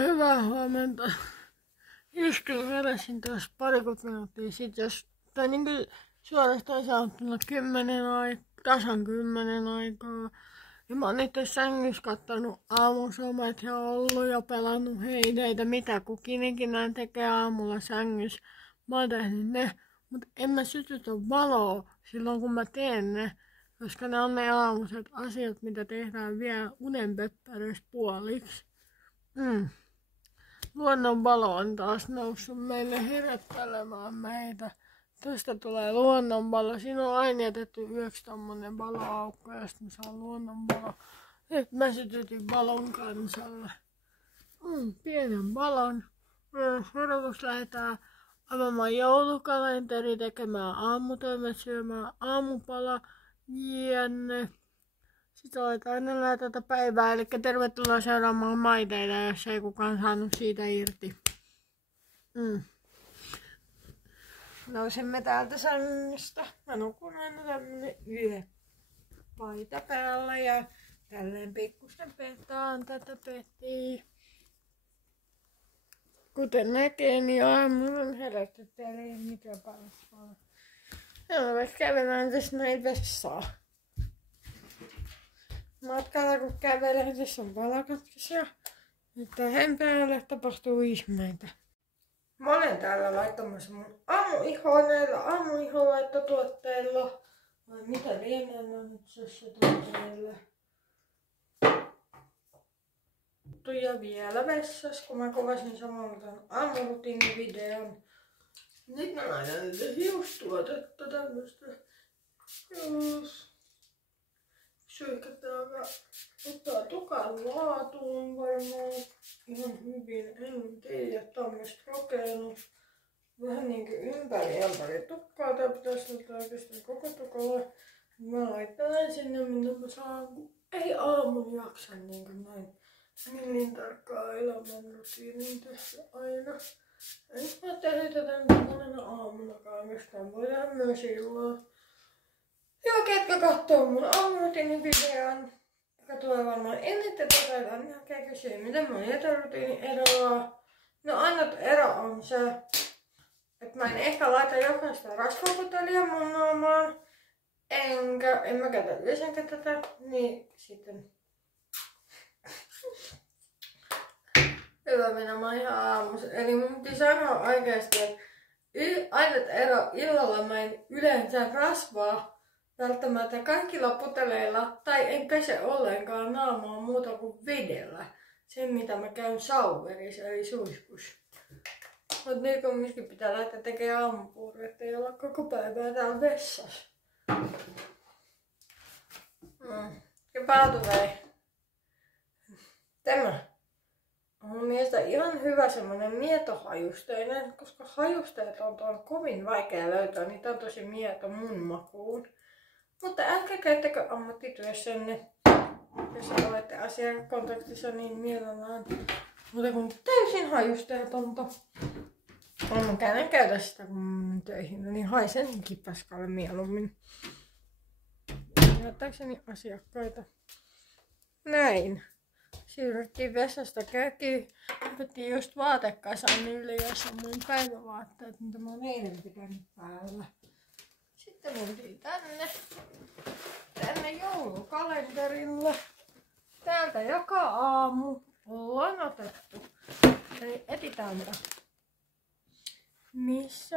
Hyvää huomenta. Just kyllä heräsin tuossa parikymmentä minuuttia sitten, tai niinku suorastaan sanottuna tasan 10 aikaa. Ja mä oon itse sängyssä kattonut aamusomat ja ollut ja pelannut heideitä, mitä kukin ikinä tekee aamulla sängyssä. Mä oon tehnyt ne, mutta en mä sytytä valoa silloin kun mä teen ne, koska ne on ne aamuiset asiat, mitä tehdään vielä unen pöppärössä puoliksi. Luonnonvalo on taas noussut meille herättelemään meitä. Tästä tulee luonnonvalo. Siinä on aina jätetty yöksi tommonen valoaukko, josta mä saan luonnonvalo. Nyt mä sytytin valon kansalle. Pienen valon. Seuraavaksi lähdetään avaamaan joulukalenteri, tekemään aamutoimet, syömään aamupala, jne. Sitten aletaan enää tätä päivää, eli tervetuloa seuraamaan maiteita, jos ei kukaan saanut siitä irti. Nousimme täältä sängystä. Mä nukun aina tämmönen paita päällä ja tälleen pikkusen petaan tätä petiä. Kuten näkee, niin aamulla on herätetty, eli mikä paras vaan. Ja mä vaikka kävelään tässä näin vessaa. Matkalla kun kävelen, tässä on valakatkis ja nyt tähän päälle tapahtuu ihmeitä. Mä olen täällä laittamassa mun aamuihoa näillä aamuiholaittotuotteilla. Vai mitä lienee nyt tuotteilla. Ja vielä vessassa, kun mä kuvasin samalla tämän aamurutiinivideon. Nyt mä laitan tätä hiustuotetta tämmöstä. Syykätääkä ottaa tukan laatuun varmaan ihan hyvin. En tiedä tämmöstä kokeillut. Vähän niinkö ympäri tukkaa. Tää pitäisi olla oikeastaan koko tukalla. Mä laittelen sinne minne mä saan, kun ei aamun jaksa niinkö näin. Niin tarkkaa elämänrutiinin tässä aina. En mä tehdä tätä nyt aamunakaan, mistään voidaan myös illalla. Joo, ketkä kattoo mun aamurutiinin videon, joka tulee varmaan ennen tätä, niin hakee kysyä, miten mun jäterutiini eroaa. No ainut ero on se, että mä en ehkä laita jokaista rasvaputelia mun naamaan, en mä käytä yleisenkään tätä, niin sitten hyvä mennä mä ihan aamussa. Eli mun piti sanoa oikeesti, että ainut ero illalla mä en yleensä rasvaa välttämättä kaikilla puteleilla tai en pese ollenkaan naamaa muuta kuin vedellä. Sen mitä mä käyn sauverissa eli suihkussa. Mut nyt kun myöskin pitää lähteä tekemään aamupuuroa, ettei olla koko päivää täällä vessassa. Ja paatuvei. Tämä on mun mielestä ihan hyvä semmonen mietohajusteinen, koska hajusteet on kovin vaikea löytää, niitä on tosi mieto mun makuun. Mutta älkää käyttäkö ammattityössänne, jos olette asiakontaktissa niin mielellään. Mutta kun täysin hajusteetonta. Mä käyn käytä sitä kun mun töihin, niin haisen kipaskalle mieluummin. Näyttääkseni asiakkaita. Näin. Siirryttiin vessasta käkyyn. Hypättiin just vaatekasan yli, jossa on mun päivävaatteet, mitä mä oon eilen pitänyt päällä. Sitten mentiin tänne joulukalenterille. Täältä joka aamu ollaan otettu. Eli etitäänpä. Missä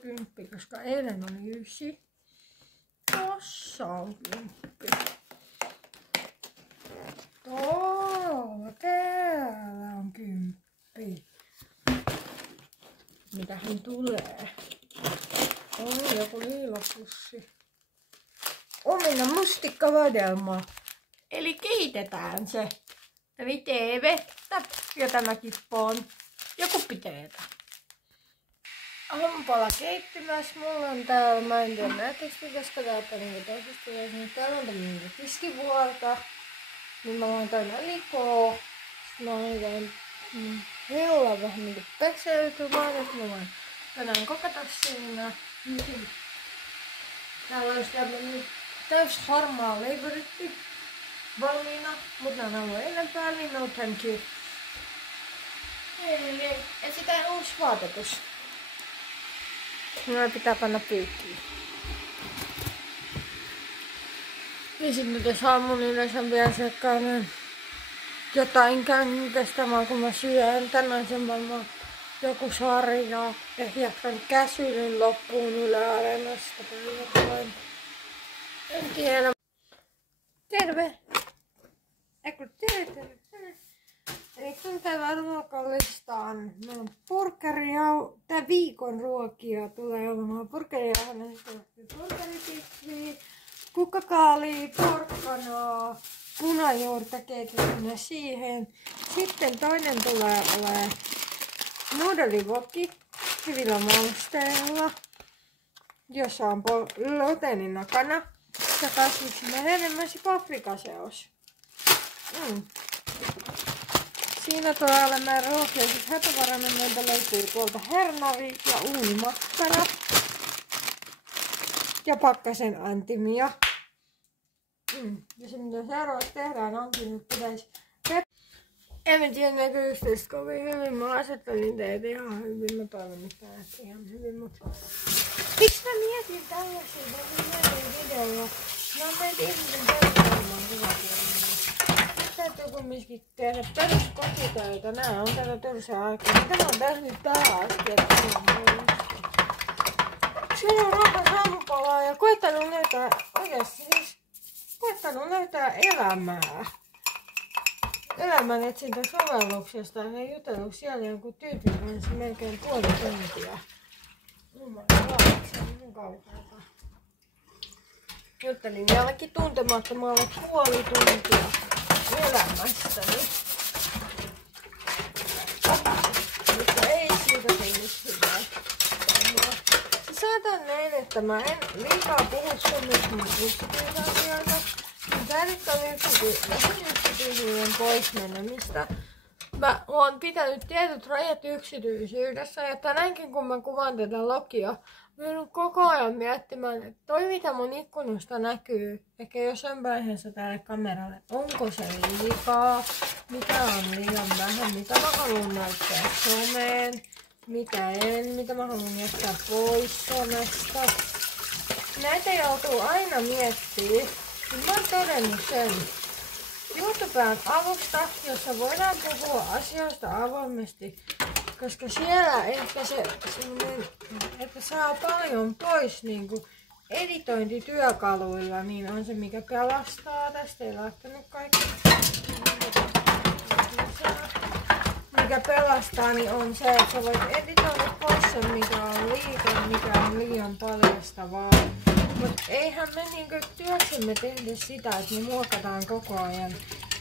kymppi, koska eilen oli 9. Tossa on 10. Täällä on 10. Mitähän tulee? On joku liilapussi. Omena mustikkavadelmaa. Eli keitetään se. Ja vitee vettä. Ja tämä kippoon joku piteetä. Aamupala keittimässä. Mulla on täällä, mä en tiedä näytöstä, koska täältä niinku toisesta niin täällä on tämmönen kiskivuorta. Niin mä laitan likoa. Sitten mä laitan hella vähän niinku peseytymään. Että mä voin tänään kokata siinä. Täällä olisi tämmönen täys harmaa leivoritti. valmiina, mutta nämä on enempää, niin no thank you. Ei, etsitään uusi vaatetus. Nämä pitää panna pyykkiin. Ja sitten jos aamun yleensä vielä sekaan jotain känkästämään, kun mä syön. Tänään sen varmaan joku sarja. Ehkä jatkan Käsylin loppuun Yle Areenasta. En tiedä. Terve! Terve. Eli kun täällä ruokalistaan meillä on burgeria, tää viikon ruokia tulee olemaan burgerijauhannasta, burgeripizziä, kukkakaalia, porkkanaa, punajuurta keitettynä siihen. Sitten toinen tulee olemaan nuudelivokki hyvillä mausteilla, jossa on gluteeninakana ja kasviksinen hedelmäsi paprikaseos. Siinä tulee olemaan ruokia, siis hätävarainen meiltä löytyy tuolta hernari ja uunimakkara ja pakkasen antimia. Ja se mitä seuraavaksi tehdään onkin, että pitäisi en tiedä näkyykö tästä kovin hyvin, mä asettelin teitä ihan hyvin, mä toivon että näette ihan hyvin, mutta miksi mä mietin tällaisia videoja? Mä mietin ihmisen perustelmaan kuvakielinen. Täytyy kumminkin tehdä peruskotitöitä. Nää on tätä tylsää aikaa. Mitä mä oon tehnyt tähän asti, että siellä on rakas aamupalaa ja koittanut löytää oikeesti siis koittanut löytää elämän etsintä sovelluksesta ja jutellut siellä jonkun tyypin kanssa melkein puoli tuntia. Se on niin kauheeta. Juttelin jällekin tuntemattomalle puoli tuntia elämästäni. Mutta ei siitä tullut hyvää. Saatan näin, että mä en liikaa puhu sun nyt mun yksityisasioita. Tää nyt on yksityisyyden poismenemistä. Mä oon pitänyt tietyt rajat yksityisyydessä ja tänäänkin kun mä kuvaan tätä logia, mä oon koko ajan miettimään, että toi mitä mun ikkunasta näkyy, ehkä jossain vaiheessa tälle kameralle, onko se liikaa, mikä on liian vähän, mitä mä haluan näyttää someen, mitä mä haluan jättää pois somesta. Näitä joutuu aina miettimään. Mä oon todennut sen YouTubeen alusta, jossa voidaan puhua asioista avoimesti, koska siellä ehkä se semmonen, että saa paljon pois niinku editointityökaluilla, niin on se mikä pelastaa. Tästä ei lähtenyt kaikki. Mikä pelastaa, niin on se, että sä voit editoida pois sen, mikä on liikaa, mikä on liian paljastavaa. Mut eihän me niinku työksemme tehdä sitä, että me muokataan koko ajan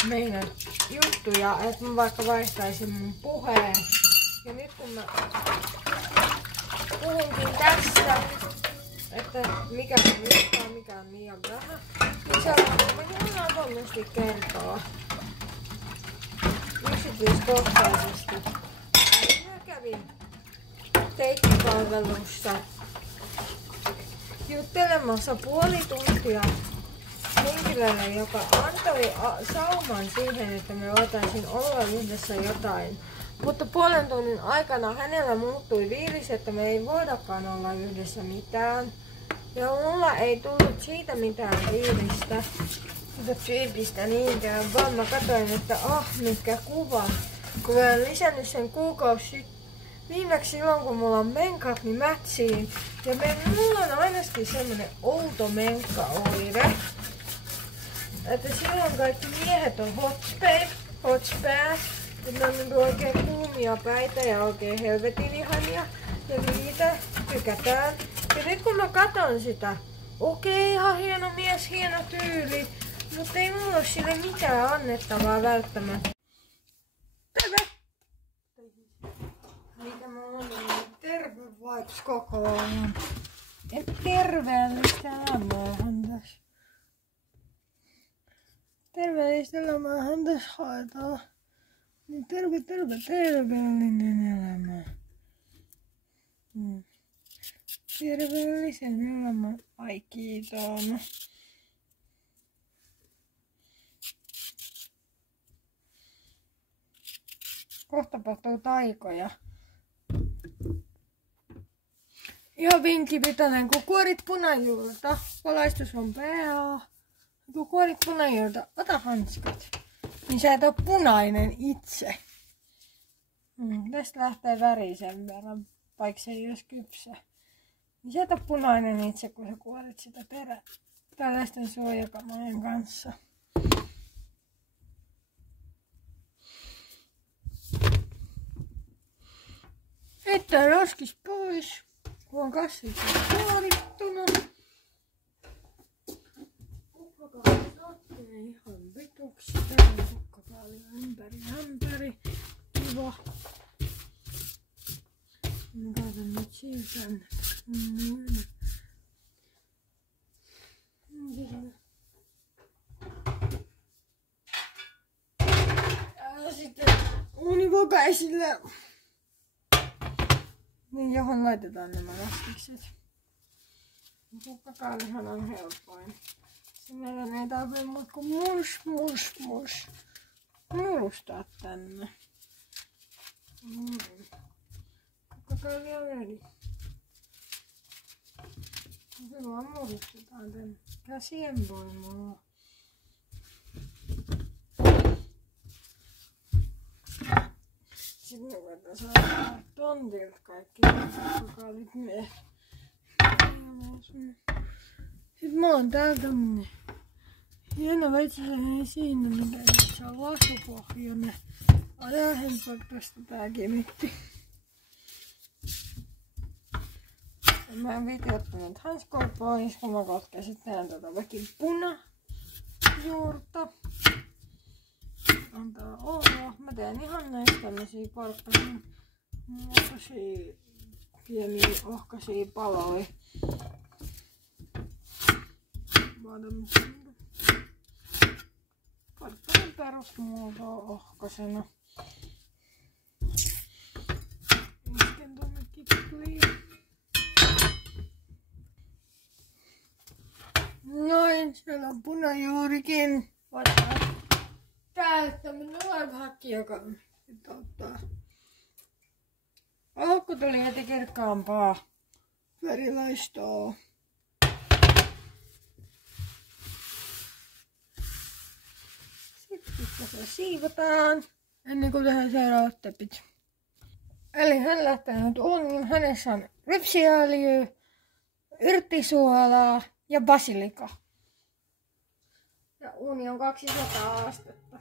meidän juttuja, että mä vaikka vaihtaisin mun puheen. Ja nyt kun mä puhunkin tästä, että mikä on liikaa, mikä on liian vähän, niin se on, mä voin avoimesti kertoa yksityiskohtaisesti. Mä kävin teikkipalvelussa juttelemassa puoli tuntia henkilölle, joka antoi sauman siihen, että me voitaisiin olla yhdessä jotain. Mutta puolen tunnin aikana hänellä muuttui fiilis, että me ei voidakaan olla yhdessä mitään. Ja mulla ei tullut siitä mitään fiilistä, sitä tyypistä niinkään, vaan mä katsoin, että mikä kuva. Kun mä olen lisännyt sen kuukausi sitten. Viimeksi silloin kun mulla on menkat, niin mätsiin. Ja mulla on ainakin semmonen outo menkkaoire. Että silloin kaikki miehet on hotspäät. Että ne on niinku oikein kuumia päitä ja oikein helvetin ihania. Ja niitä tykätään. Ja nyt kun mä katon sitä, okei, ihan hieno mies, hieno tyyli. Mutta ei mulla ole sille mitään annettavaa välttämättä. Terve! Mikä mä oon terve vibes koko ajan. Ja terveellistä elämäähän tässä. Terveellistä elämäähän tässä haetaan. Niin terveellinen elämä. Terveellisen elämän. Ai kiitos. Kohta tapahtuu taikoja. Ihan vinkkipitoinen, kun kuorit punajuurta, valaistus on PA. Kun kuorit punajuurta, ota hanskat. Niin sä et oo punainen itse. Tästä lähtee väri sen verran, vaikka se ei olisi kypsä. Niin sä et oo punainen itse, kun sä kuorit sitä tällaisten suojakamojen kanssa. Että roskis pois, kun on kassit kuorittuna. Kukkakaali saattelee ihan vituksi. Täällä on kukkakaalia ympäri ämpäri. Kiva. Mä käytän nyt siirtän. Ja sitten uunivokaisilla. Niin johon laitetaan nämä rastikset. Kukkakaalihan on helpoin. Sinne ei tarvitse muuta kuin murustaa tänne. Kukkakaali on ready. Se vaan murustetaan tänne käsien voimalla. Sitten me voidaan saada tontilta kaikki kukkakaalit me. Sitten mulla on täällä tämmönen hieno veitsäinen siinä, mikä se on lasupohjainen. Ajaa helpottaa tää kemitti. Mä en viitti ottanut hanskoja pois, kun mä kohta käsittelen tätä väkin punajuurta. Antaa olla. Mä teen ihan näistä tämmösiä porkkanin muotoisia pieniä ohkaisia paloja. Vaan tämmösiä porkkanin perusmuotoa ohkaisena. Isken tonne kippuliin. Noin, siellä on punajuurikin. Voidaan täällä tämmönen lifehacki, joka nyt auttaa. Ohko tuli heti kirkkaampaa värilaistoa. Sitten se siivotaan ennen kuin tehdään seuraavat tepit. Eli hän lähtee nyt uuniin. Hänessä on rypsiöljyä, yrttisuolaa ja basilika. Ja uuni on 200 astetta.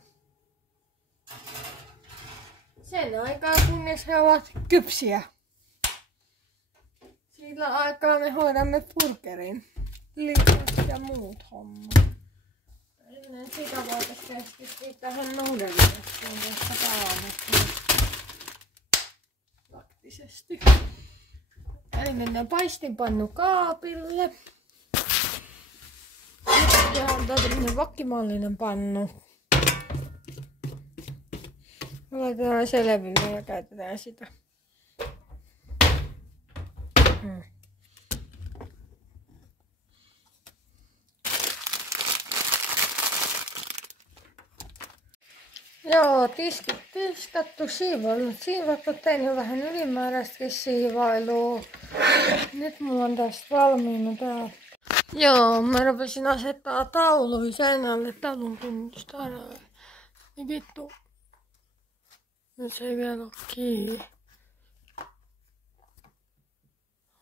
Sen aikaa kunnes he ovat kypsiä. Sillä aikaa me hoidamme burgerin, lihat ja muut hommat. Ennen sitä voitaisiin keskittyä tähän noudelliseen tässä palanneksi taktisesti. Eli mennään paistinpannu kaapille. Ja on tämmöinen vakkimallinen pannu. Laitetaan se levylle ja käytetään sitä. Joo, tiskit tiskattu, siivattu, tein jo vähän ylimääräistäkin siivailua. Nyt mulla on tästä valmiina tää. Joo, mä rupesin asettaa tauluja seinälle, taulun tunnusta. Niin vittu. Nyt se ei vielä oo kiinni.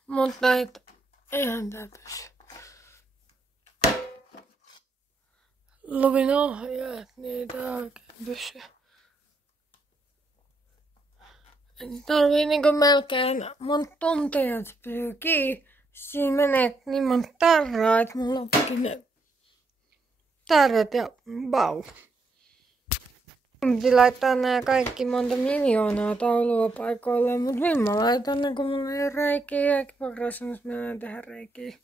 Mutta eihän tää pysy. Luvin ohjaat, niin ei tää oikein pysy. Tarvii niinku melkein monta tuntia, että se pysyy kiinni. Siinä menee niin monta tarraa, että mulla loppukin ne tarrat ja bau. Piti laittaa nää kaikki monta miljoonaa taulua paikoille, mutta minä mä laitan ne, kun mulla ei ole reikiä, eikä pakasannus meillä tehdä reikiä.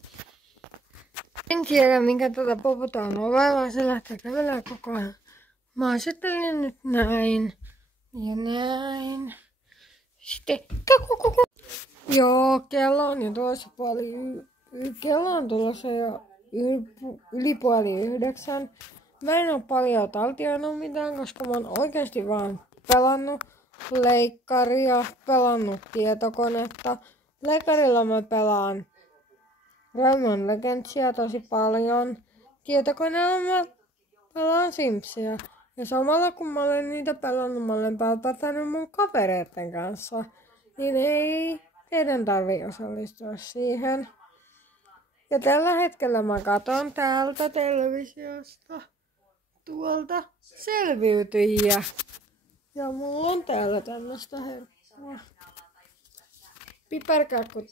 En tiedä, minkä tätä popotaan ovella, se lähtee kävelemään koko ajan. Mä asettelin nyt näin ja näin. Sitten kuku. Joo, kello on jo toisen puoli. Kello on tulossa jo yli puoli 9. Mä en oo paljon taltioinut mitään, koska mä oon oikeesti vaan pelannut. leikkaria, pelannut tietokonetta. Leikkarilla mä pelaan Rayman Legendsia tosi paljon. Tietokoneella mä pelaan Simsia. Ja samalla kun mä olen niitä pelannut, mä olen pelkätänyt mun kavereiden kanssa. Niin ei teidän tarvii osallistua siihen. Ja tällä hetkellä mä katon täältä televisiosta tuolta Selviytyjiä. Ja mulla on täällä tällaista herkkua. Piperkakku